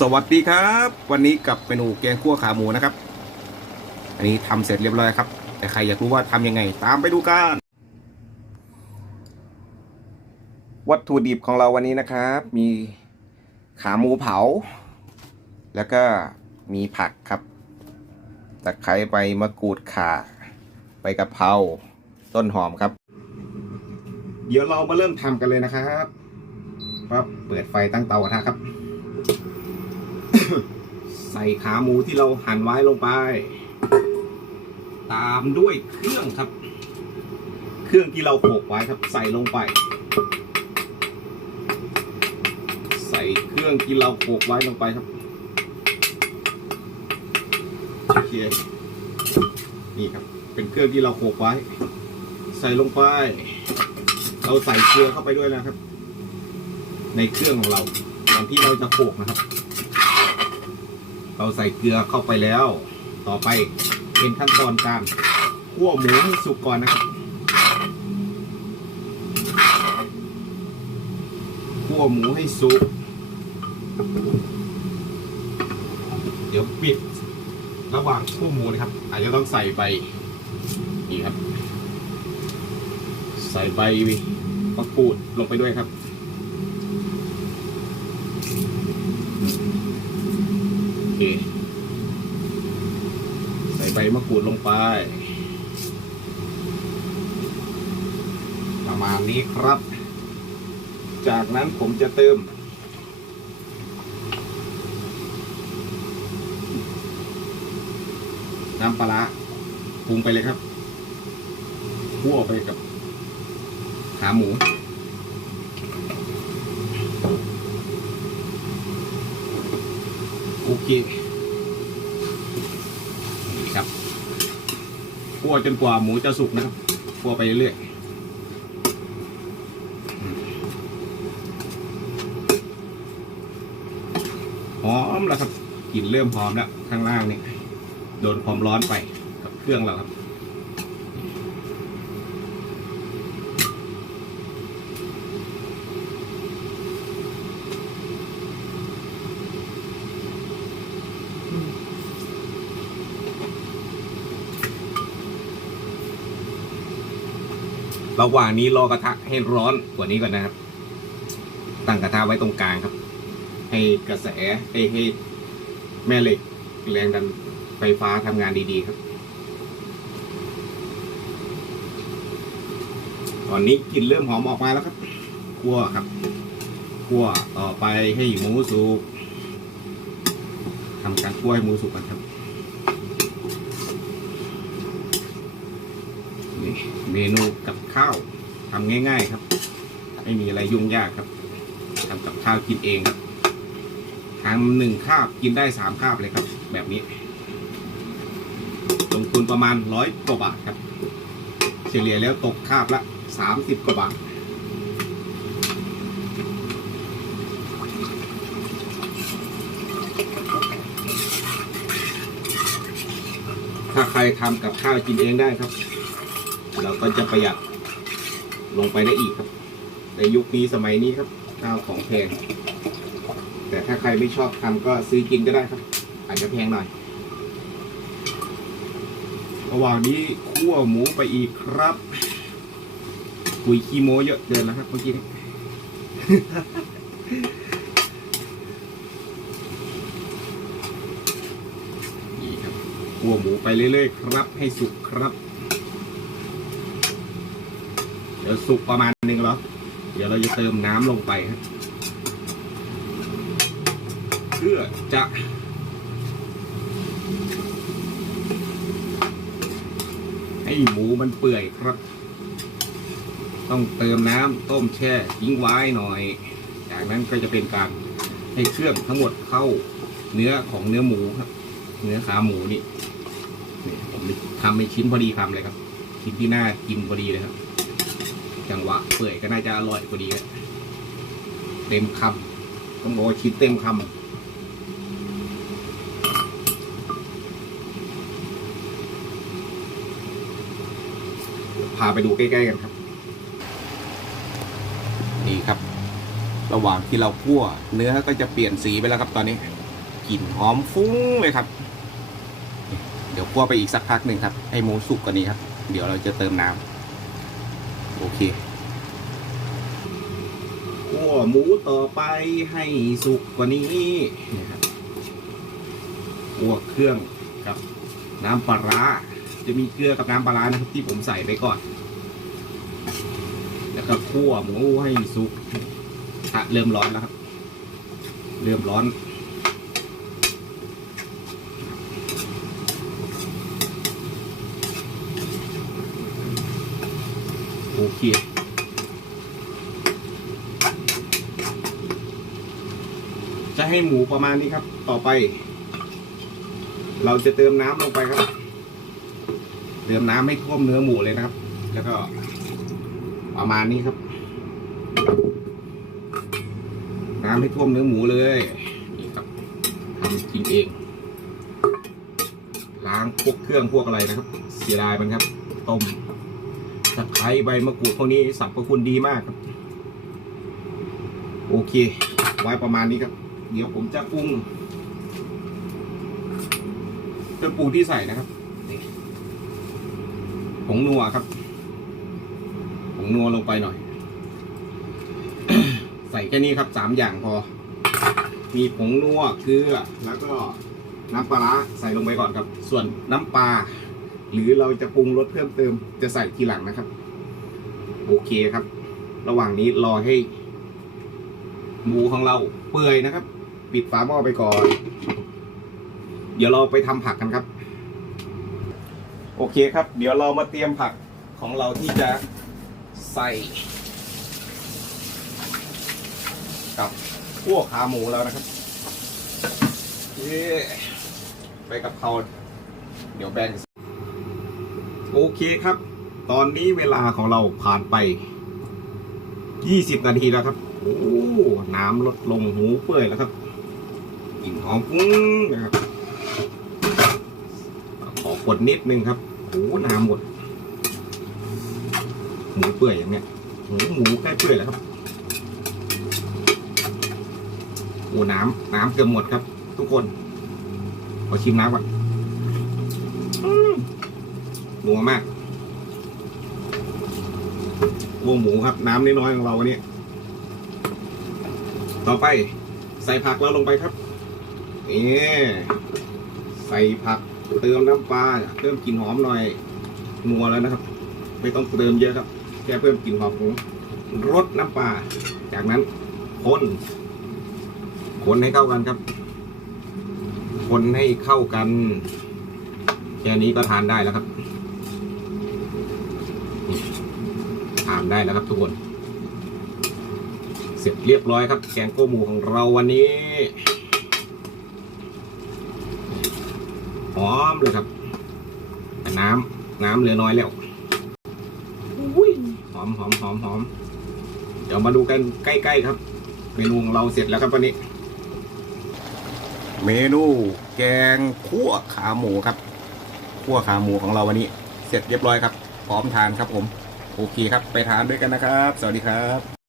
สวัสดีครับ วันนี้กับเมนูแกงคั่วขาหมูนะครับ อันนี้ทำเสร็จเรียบร้อยครับ แต่ใครอยากรู้ว่าทำยังไง ตามไปดูกัน วัตถุดิบของเราวันนี้นะครับ มีขาหมูเผา แล้วก็มีผักครับตะไคร้ใบมะกรูดข่าใบกะเพราต้นหอมครับ เดี๋ยวเรามาเริ่มทำกันเลยนะครับปั๊บเปิดไฟตั้งเตากระทะครับ ใส่ขาหมูที่เราหั่นไว้ลงไป ตามด้วยเครื่องครับ เครื่องที่เราโขกไว้ครับใส่ลงไป ใส่เครื่องที่เราโขกไว้ลงไปครับโอเคนี่ครับ เป็นเครื่องที่เราโขกไว้ ใส่ลงไป เราใส่เกลือเข้าไปด้วยนะครับ ในเครื่องของเราตอนที่เราจะโขกนะครับ เราใส่เกลือเข้าไปแล้ว ต่อไปเป็นขั้นตอนการคั่วหมูให้สุกก่อนนะครับคั่วหมูให้สุก เดี๋ยวปิดระหว่างคั่วหมูนะครับ อาจจะต้องใส่ใบนี่ครับ ใส่ใบมะกรูดลงไปด้วยครับ โอ เค ใส่ใบมะกรูดลงไป ประมาณนี้ครับ จากนั้นผมจะเติมน้ำปลาร้าปรุงไปเลยครับคั่วไปกับขาหมู โอเคนี่ครับคั่วจนกว่าหมูจะสุกนะครับคั่วไปเรื่อยๆหอมแล้วครับกลิ่นเริ่มหอมแล้วข้างล่างนี่โดนความร้อนไปกับเครื่องเราครับ ระหว่างนี้รอกระทะให้ร้อนกว่านี้ก่อนนะครับ ตั้งกระทะไว้ตรงกลางครับ ให้กระแสให้ให้แม่เหล็กแรงดันไฟฟ้าทำงานดีๆครับ ตอนนี้กลิ่นเริ่มหอมออกมาแล้วครับคั่วครับคั่วต่อไปให้หมูสุกทำการคั่วให้หมูสุกกันครับ นี่ เมนูกับข้าวทำง่าย ๆครับ ไม่มีอะไรยุ่งยากครับทำกับข้าวกินเองครับทำหนึ่งคาบกินได้สามคาบเลยครับ แบบนี้ลงทุนประมาณร้อยกว่าบาทครับ เฉลี่ยแล้วตกคาบละสามสิบกว่าบาทถ้าใครทำกับข้าวกินเองได้ครับ เราก็จะประหยัดลงไปได้อีกครับ ในยุคนี้สมัยนี้ครับข้าวของแพงแต่ถ้าใครไม่ชอบทำก็ซื้อกินก็ได้ครับ อาจจะแพงหน่อยระหว่างนี้คั่วหมูไปอีกครับคุยขี้โมเยอะเกินแล้วครับเมื่อกี้นี้นี่ครับคั่วหมูไปเรื่อยๆครับ ให้สุกครับ เดี๋ยวสุกประมาณนึงแล้วเดี๋ยวเราจะเติมน้ำลงไปเพื่อจะให้หมูมันเปื่อยครับ ต้องเติมน้ำต้มแช่ทิ้งไว้หน่อย จากนั้นก็จะเป็นการให้เครื่องทั้งหมดเข้าเนื้อของเนื้อหมูครับ เนื้อขาหมูนี่นี่ผมทำเป็นชิ้นพอดีคำเลยครับ ชิ้นที่น่ากินพอดีเลยครับ จังหวะเปื่อยก็น่าจะอร่อยพอดีครับเต็มคำต้องบอกว่าชิ้นเต็มคำพาไปดูใกล้ๆกันครับ นี่ครับ ระหว่างที่เราคั่ว เนื้อก็จะเปลี่ยนสีไปแล้วครับตอนนี้กลิ่นหอมฟุ้งเลยครับ เดี๋ยวคั่วไปอีกสักพักหนึ่งครับ ให้หมูสุกกว่านี้ครับ เดี๋ยวเราจะเติมน้ำ โอเคคั่วหมูต่อไปให้สุกกว่านี้นะครับคั่วเครื่องกับน้ำปลาร้าจะมีเกลือกับน้ำปลาร้านะครับที่ผมใส่ไปก่อน แล้วก็คั่วหมูให้สุกเริ่มร้อนแล้วครับ เริ่มร้อน โอเคจะให้หมูประมาณนี้ครับ ต่อไป เราจะเติมน้ำลงไปครับ เติมน้ำให้ท่วมเนื้อหมูเลยนะครับ แล้วก็ประมาณนี้ครับ น้ำให้ท่วมเนื้อหมูเลยนี่ครับทำกินเอง ล้างพวกเครื่องพวกอะไรนะครับ เสียดายมันครับ ต้ม ตะไคร้ใบมะกรูดพวกนี้สรรพคุณดีมากครับ โอเค ไว้ประมาณนี้ครับ เดี๋ยวผมจะปรุงเครื่องปรุงที่ใส่นะครับผงนัวครับผงนัวลงไปหน่อย ใส่แค่นี้ครับสามอย่างพอ มีผงนัวเกลือแล้วก็น้ำปลาใส่ลงไปก่อนครับ ส่วนน้ำปลา หรือเราจะปรุงรสเพิ่มเติมจะใส่ทีหลังนะครับ โอเคครับ ระหว่างนี้รอให้ หมูของเราเปื่อยนะครับ ปิดฝาหม้อไปก่อน เดี๋ยวเราไปทำผักกันครับ โอเคครับ เดี๋ยวเรามาเตรียมผักของเราที่จะใส่ กับพวกขาหมูแล้วนะครับเย้ไปกับเขาเดี๋ยวแบ่ง โอเคครับ ตอนนี้เวลาของเราผ่านไป 20 นาทีแล้วครับ โอ้ น้ำลดลงหูเปื่อยแล้วครับกลิ่นหอมฟุ้งนะครับ ขอขวดนิดนึงครับโอ้น้ำหมด หมูเปื่อยอย่างเนี้ยหมูหมูใกล้เปื่อยแล้วครับโอ้น้ำน้ำเกือบหมดครับ ทุกคน ขอชิมน้ำก่อน นัวมากวัวหมูครับน้ำน้อยๆของเราวันนี้ ต่อไปใส่ผักเราลงไปครับนี่ใส่ผักเติมน้ำปลาเพิ่มกลิ่นหอมหน่อยนัวแล้วนะครับ ไม่ต้องเติมเยอะครับ แค่เพิ่มกลิ่นหอมของรสน้ำปลาจากนั้นคนคนให้เข้ากันครับ คนให้เข้ากัน แค่นี้ก็ทานได้แล้วครับนี่ ทานได้แล้วครับทุกคน เสร็จเรียบร้อยครับ แกงโก้หมูของเราวันนี้หอมเลยครับแต่น้ำน้ำเหลือน้อยแล้วอุ้ยหอมหอมหอมหอมเดี๋ยวมาดูกันใกล้ๆครับ เมนูของเราเสร็จแล้วครับวันนี้ เมนูแกงคั่วขาหมูครับคั่วขาหมูของเราวันนี้ เสร็จเรียบร้อยครับ พร้อมทานครับผม โอเคครับ ไปทานด้วยกันนะครับ สวัสดีครับ